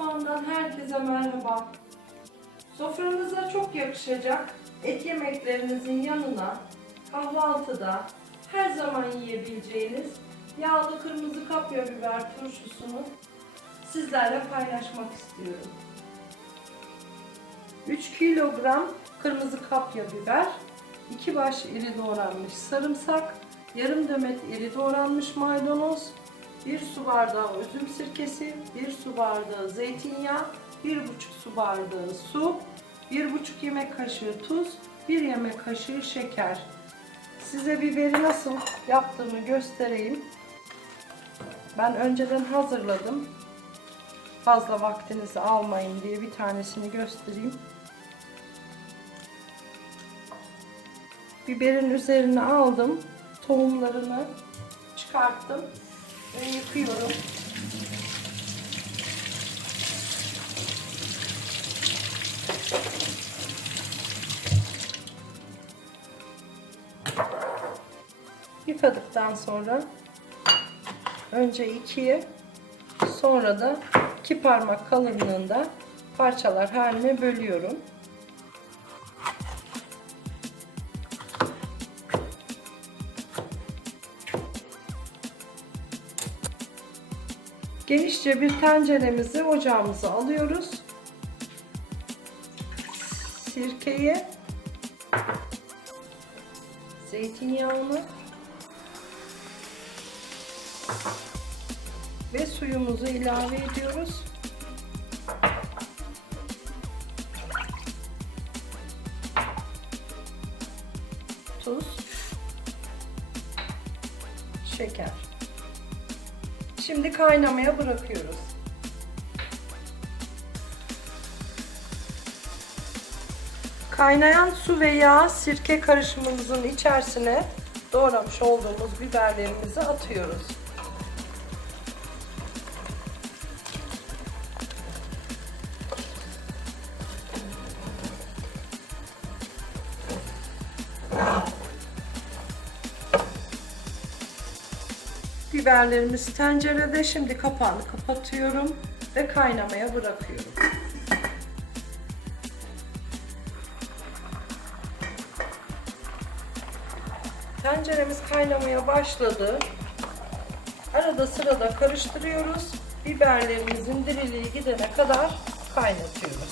Mutfağımdan herkese merhaba. Sofranıza çok yakışacak et yemeklerinizin yanına kahvaltıda her zaman yiyebileceğiniz yağlı kırmızı kapya biber turşusunu sizlerle paylaşmak istiyorum. 3 kilogram kırmızı kapya biber, 2 baş iri doğranmış sarımsak, yarım demet iri doğranmış maydanoz, 1 su bardağı üzüm sirkesi, 1 su bardağı zeytinyağı, 1,5 su bardağı su, 1,5 yemek kaşığı tuz, 1 yemek kaşığı şeker. Size biberi nasıl yaptığımı göstereyim. Ben önceden hazırladım. Fazla vaktinizi almayın diye bir tanesini göstereyim. Biberin üzerine aldım. Tohumlarını çıkarttım ve yıkıyorum. Yıkadıktan sonra önce ikiye, sonra da 2 parmak kalınlığında parçalar haline bölüyorum. Genişçe bir tenceremizi ocağımıza alıyoruz. Sirkeyi, zeytinyağını ve suyumuzu ilave ediyoruz. Tuz, şeker. Şimdi kaynamaya bırakıyoruz. Kaynayan su ve yağ sirke karışımımızın içerisine doğramış olduğumuz biberlerimizi atıyoruz. Biberlerimiz tencerede. Şimdi kapağını kapatıyorum ve kaynamaya bırakıyorum. Tenceremiz kaynamaya başladı. Arada sırada karıştırıyoruz. Biberlerimizin diriliği gidene kadar kaynatıyoruz.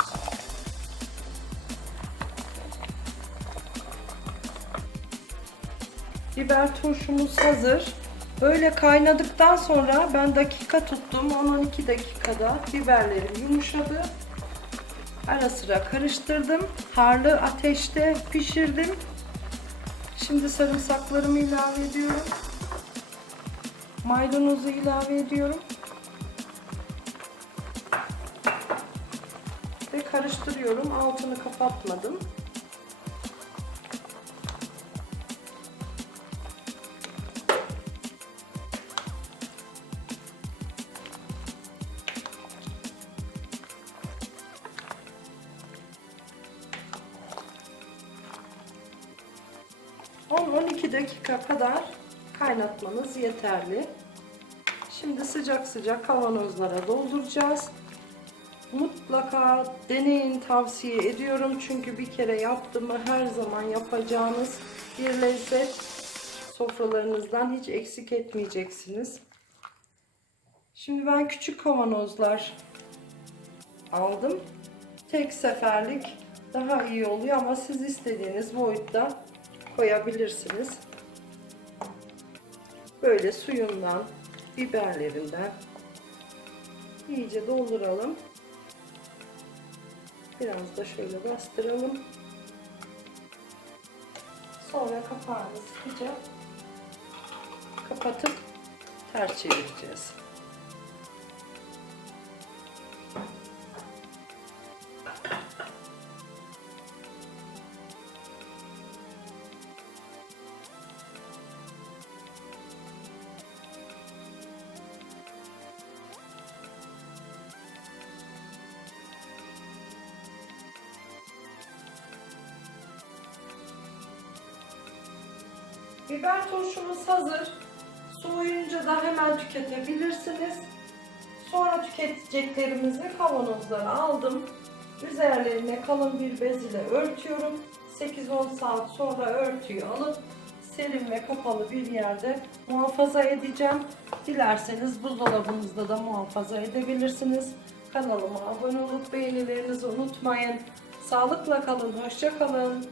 Biber turşumuz hazır. Böyle kaynadıktan sonra ben dakika tuttum. 10-12 dakikada biberlerim yumuşadı. Ara sıra karıştırdım. Harlı ateşte pişirdim. Şimdi sarımsaklarımı ilave ediyorum. Maydanozu ilave ediyorum. Ve karıştırıyorum. Altını kapatmadım. ...10-12 dakika kadar kaynatmanız yeterli. Şimdi sıcak sıcak kavanozlara dolduracağız. Mutlaka deneyin, tavsiye ediyorum. Çünkü bir kere yaptım mı her zaman yapacağınız bir lezzet. Sofralarınızdan hiç eksik etmeyeceksiniz. Şimdi ben küçük kavanozlar aldım. Tek seferlik daha iyi oluyor ama siz istediğiniz boyutta koyabilirsiniz. Böyle suyundan, biberlerinden iyice dolduralım. Biraz da şöyle bastıralım. Sonra kapağını sıkıca kapatıp ters çevireceğiz. Biber turşumuz hazır. Soğuyunca da hemen tüketebilirsiniz. Sonra Kısa tüketeceklerimizi kavanozlara aldım. Üzerlerine kalın bir bez ile örtüyorum. 8-10 saat sonra örtüyü alıp serin ve kapalı bir yerde muhafaza edeceğim. Dilerseniz buzdolabınızda da muhafaza edebilirsiniz. Kanalıma abone olup beğenilerinizi unutmayın. Sağlıkla kalın, hoşça kalın.